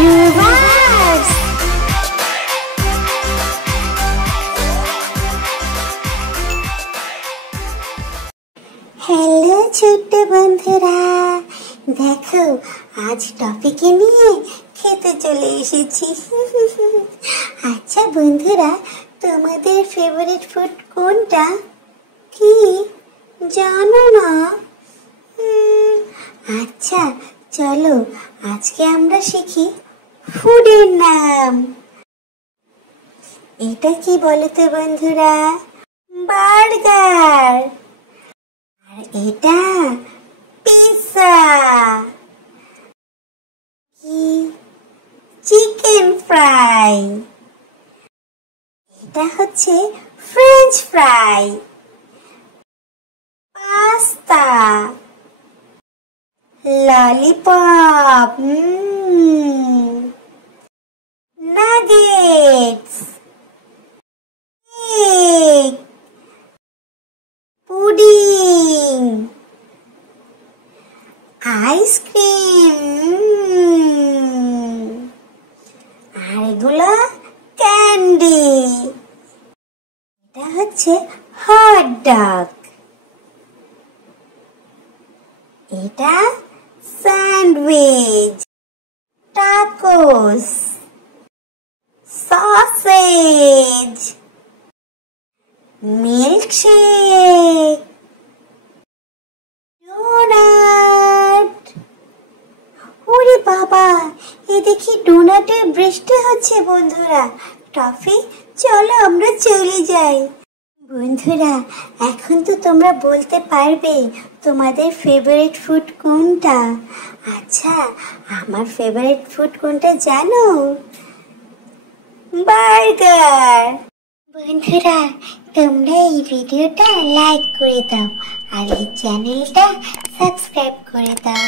Reverse! Hello ছোট্ট বন্ধুরা, দেখো আজ টপিকে নিয়ে খেতে চলে এসেছি। আচ্ছা বন্ধুরা, তোমাদের ফেভারিট ফুড কোনটা কি জানো না? আচ্ছা চলো আজকে আমরা শিখি ফুডের নাম। এটা কি বলো তো বন্ধুরা? বার্গার। আর এটা পিৎজা। কি চিকেন ফ্রাই। এটা হচ্ছে French fry. Pasta, lollipop, nuggets, cake, pudding, ice cream, আর এগুলো ক্যান্ডি। এটা হচ্ছে হট ডগ। এটা sandwich, tacos, sausage, milkshake, donut. ওরে বাবা, এ দেখি ডোনাটের বৃষ্টি হচ্ছে বন্ধুরা। টফি, চলো আমরা চলে যাই। বন্ধুরা, এখন তো তোমরা বলতে পারবে তোমাদের ফেভারিট ফুড কোনটা। আচ্ছা, আমার ফেভারিট ফুড কোনটা জানো? বার্গার। বন্ধুরা, তোমরা এই ভিডিওটা লাইক করে দাও আর এই চ্যানেলটা সাবস্ক্রাইব করে দাও।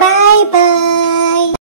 Bye bye.